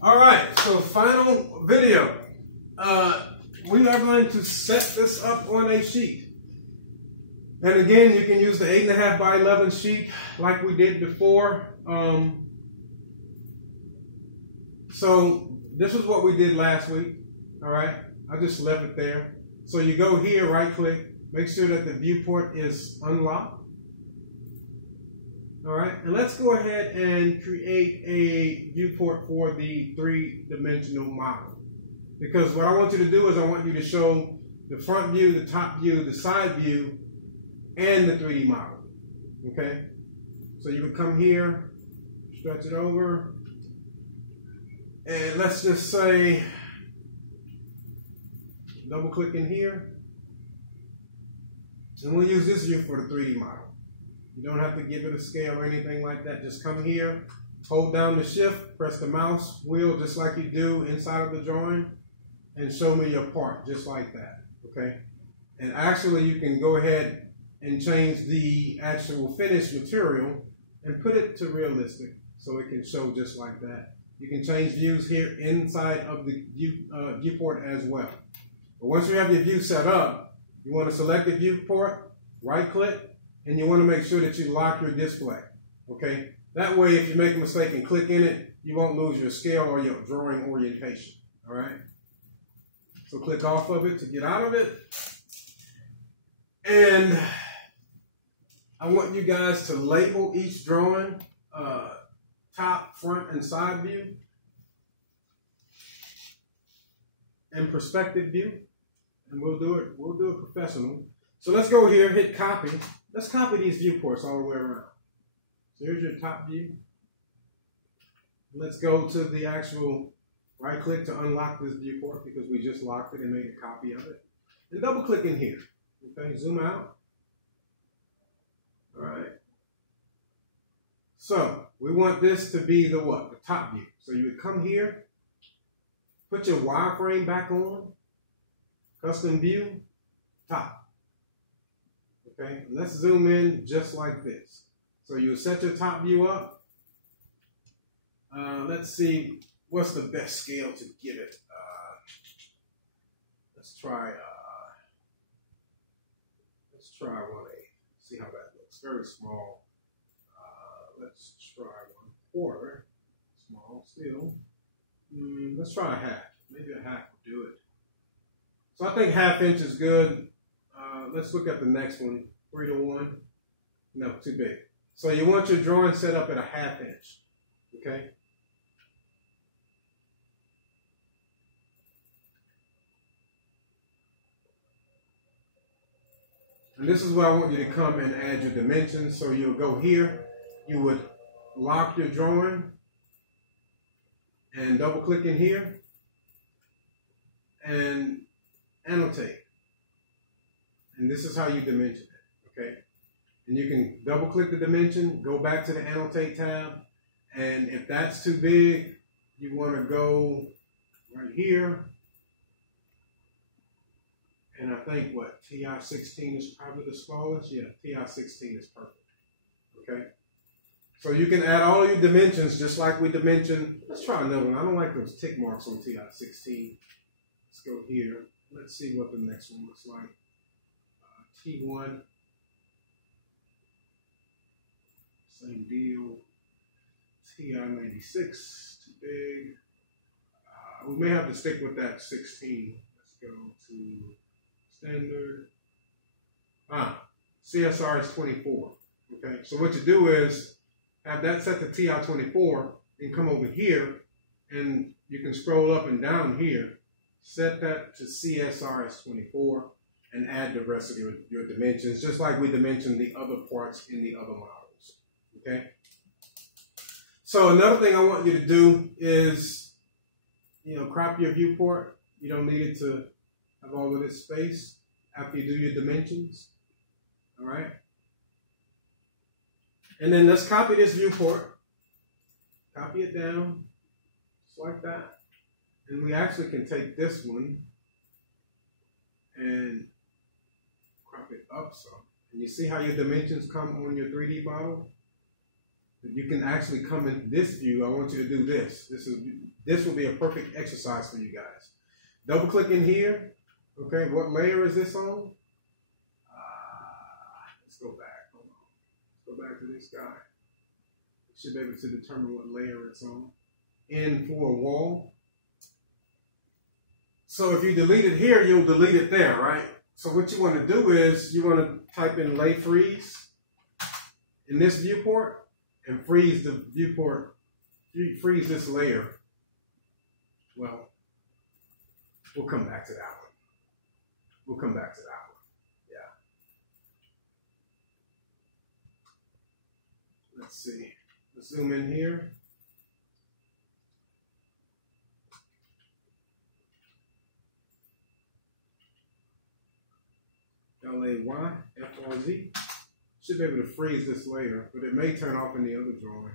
All right, so final video. We are going to set this up on a sheet. And again, you can use the 8.5 by 11 sheet like we did before. So this is what we did last week. All right, I just left it there. So you go here, right click, make sure that the viewport is unlocked. All right, and let's go ahead and create a viewport for the 3-dimensional model. Because what I want you to do is I want you to show the front view, the top view, the side view, and the 3D model. Okay, so you would come here, stretch it over, and let's just say, double click in here, and we'll use this view for the 3D model. You don't have to give it a scale or anything like that. Just come here, hold down the shift, press the mouse wheel just like you do inside of the drawing, and show me your part just like that, okay? And actually you can go ahead and change the actual finished material and put it to realistic so it can show just like that. You can change views here inside of the viewport as well. But once you have your view set up, you want to select the viewport, right click, and you want to make sure that you lock your display, okay? That way, if you make a mistake and click in it, you won't lose your scale or your drawing orientation, all right? So click off of it to get out of it. And I want you guys to label each drawing, top, front, and side view, and perspective view. And we'll do it professional. So let's go here, hit copy. Let's copy these viewports all the way around. So here's your top view. Let's go to the actual right click to unlock this viewport because we just locked it and made a copy of it. And double click in here. Okay, zoom out. All right. So we want this to be the what? The top view. So you would come here, put your wireframe back on, custom view, top. Okay, let's zoom in just like this. So you set your top view up. Let's see what's the best scale to give it. Let's try 1/8. See how that looks. Very small. Let's try 1/4. Small still. Let's try a half. Maybe a half will do it. So I think 1/2 inch is good. Let's look at the next one, 3:1. No, too big. So you want your drawing set up at a 1/2 inch, okay? And this is where I want you to come and add your dimensions. So you'll go here, you would lock your drawing and double click in here and annotate. And this is how you dimension it, okay? And you can double click the dimension, go back to the annotate tab, and if that's too big, you want to go right here. And I think what, TI-16 is probably the smallest? Yeah, TI-16 is perfect, okay? So you can add all your dimensions just like we dimensioned. Let's try another one. I don't like those tick marks on TI-16. Let's go here. Let's see what the next one looks like. T1, same deal. TI-96, too big. We may have to stick with that 16. Let's go to standard. CSR is 24. Okay, so what you do is have that set to TI-24 and come over here and you can scroll up and down here, set that to CSR as 24. And add the rest of your dimensions, just like we dimensioned the other parts in the other models, okay? So another thing I want you to do is, crop your viewport. You don't need it to have all of this space after you do your dimensions, all right? And then let's copy this viewport, copy it down, just like that. And we actually can take this one and crop it up some. And you see how your dimensions come on your 3D model? You can actually come into this view. I want you to do this. This will be a perfect exercise for you guys. Double click in here. Okay, what layer is this on? Let's go back. Hold on. Let's go back to this guy. You should be able to determine what layer it's on. N for wall. So if you delete it here, you'll delete it there, right? So what you want to do is you want to type in lay freeze in this viewport and freeze the viewport, freeze this layer. Well, we'll come back to that one. We'll come back to that one. Yeah. Let's see. Let's zoom in here. LAYFRZ. Should be able to freeze this later, but it may turn off in the other drawing.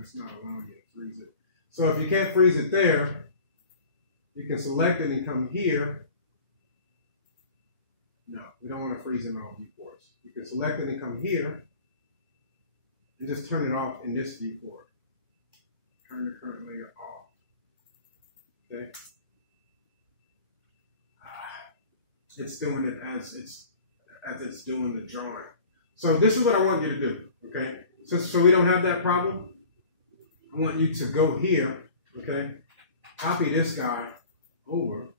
It's not allowing you to freeze it. So if you can't freeze it there, you can select it and come here. No, we don't want to freeze in all viewports. You can select it and come here and just turn it off in this viewport. Turn the current layer off. Okay. It's doing it as it's doing the drawing. So this is what I want you to do, okay? So we don't have that problem. I want you to go here, okay? Copy this guy over,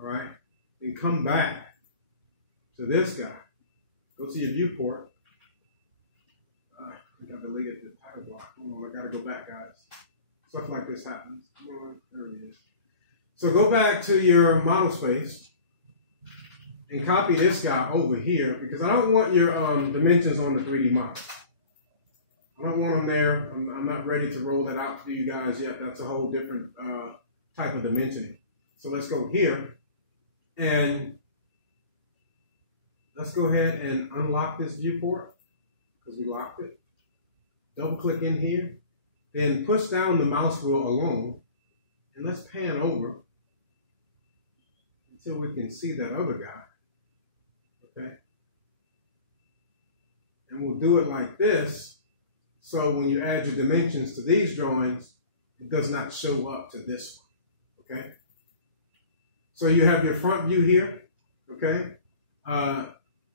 all right? And come back to this guy. Go to your viewport. I think I deleted the title block. Hold on, I gotta go back, guys. Stuff like this happens. Come on, there it is. So go back to your model space and copy this guy over here, because I don't want your dimensions on the 3D model. I don't want them there. I'm not ready to roll that out to you guys yet. That's a whole different type of dimensioning. So let's go here, and let's go ahead and unlock this viewport, because we locked it. Double click in here, then push down the mouse wheel alone, and let's pan over until we can see that other guy. Okay, and we'll do it like this, so when you add your dimensions to these drawings, it does not show up to this one. Okay, so you have your front view here. Okay,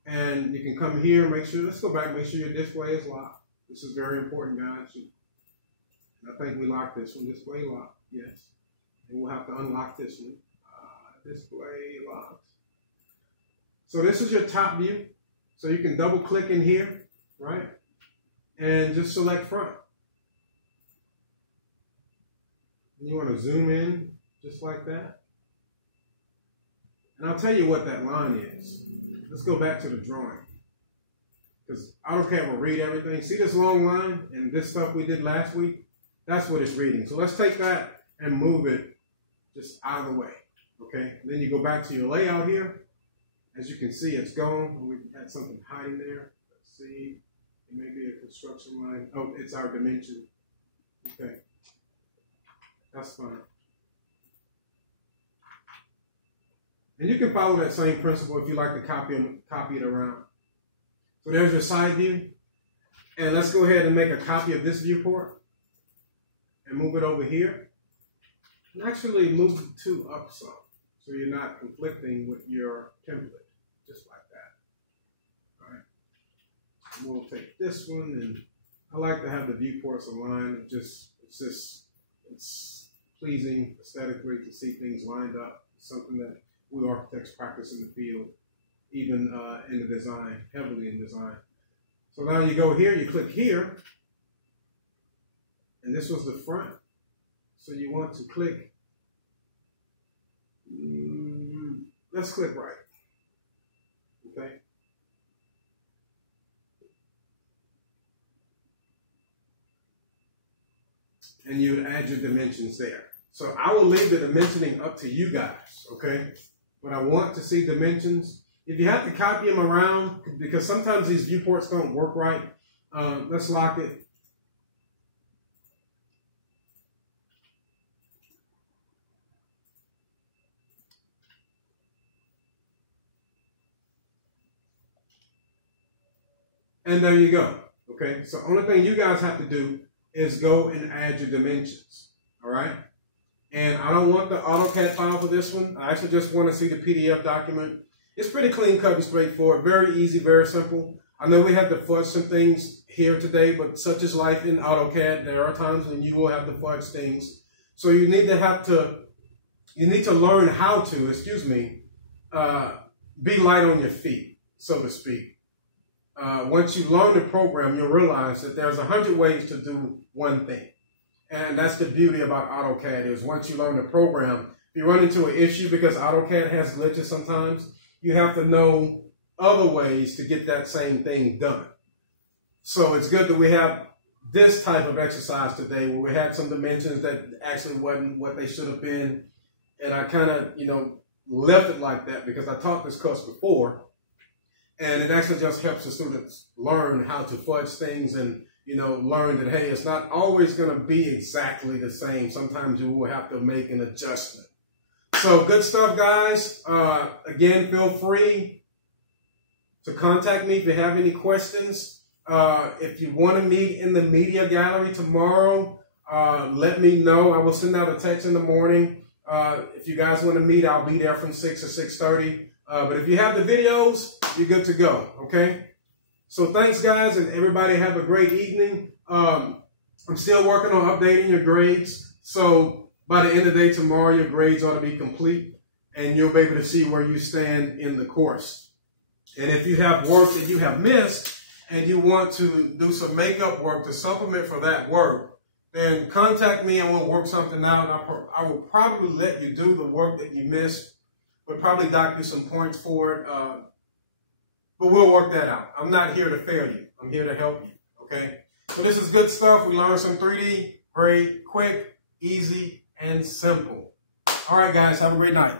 and you can come here, make sure, let's go back, make sure your display is locked. This is very important, guys. I think we locked this one. Display locked, yes, and we'll have to unlock this one. Display locked. So this is your top view. So you can double click in here, right? And just select front. And you want to zoom in just like that. And I'll tell you what that line is. Let's go back to the drawing, because AutoCAD will read everything. See this long line and this stuff we did last week? That's what it's reading. So let's take that and move it just out of the way. Okay? Then you go back to your layout here. As you can see, it's gone. We had something hiding there. Let's see. It may be a construction line. Oh, it's our dimension. Okay. That's fine. And you can follow that same principle if you like to copy it around. So there's your side view. And let's go ahead and make a copy of this viewport and move it over here. And actually move the two up some, so you're not conflicting with your template, just like that. All right. And we'll take this one, and I like to have the viewports aligned. It's pleasing aesthetically to see things lined up. It's something that we architects practice in the field, even in the design, heavily in design. So now you go here, you click here, and this was the front. So you want to click, let's click right, okay? And you would add your dimensions there. So I will leave the dimensioning up to you guys, okay? But I want to see dimensions. If you have to copy them around, because sometimes these viewports don't work right, let's lock it. And there you go, Okay, so only thing you guys have to do is go and add your dimensions. All right, and I don't want the AutoCAD file for this one. I actually just want to see the PDF document. It's pretty clean cut and straightforward, very easy, very simple. I know we have to fudge some things here today, but such is life in AutoCAD. There are times when you will have to fudge things. So you need to learn how to, be light on your feet, so to speak. Once you learn the program, you'll realize that there's 100 ways to do one thing. And that's the beauty about AutoCAD is once you learn the program, if you run into an issue because AutoCAD has glitches sometimes, you have to know other ways to get that same thing done. So it's good that we have this type of exercise today where we had some dimensions that actually wasn't what they should have been. And I kind of, left it like that because I taught this course before. And it actually just helps the students learn how to fudge things and, learn that, hey, it's not always going to be exactly the same. Sometimes you will have to make an adjustment. So good stuff, guys. Again, feel free to contact me if you have any questions. If you want to meet in the media gallery tomorrow, let me know. I will send out a text in the morning. If you guys want to meet, I'll be there from 6 to 6:30. But if you have the videos, you're good to go, okay? So thanks, guys, and everybody have a great evening. I'm still working on updating your grades. So by the end of the day tomorrow, your grades ought to be complete, and you'll be able to see where you stand in the course. And if you have work that you have missed and you want to do some makeup work to supplement for that work, then contact me and we'll work something out. I will probably let you do the work that you missed. We'll probably dock you some points for it, but we'll work that out. I'm not here to fail you. I'm here to help you, okay? So this is good stuff. We learned some 3D, very quick, easy, and simple. All right, guys, have a great night.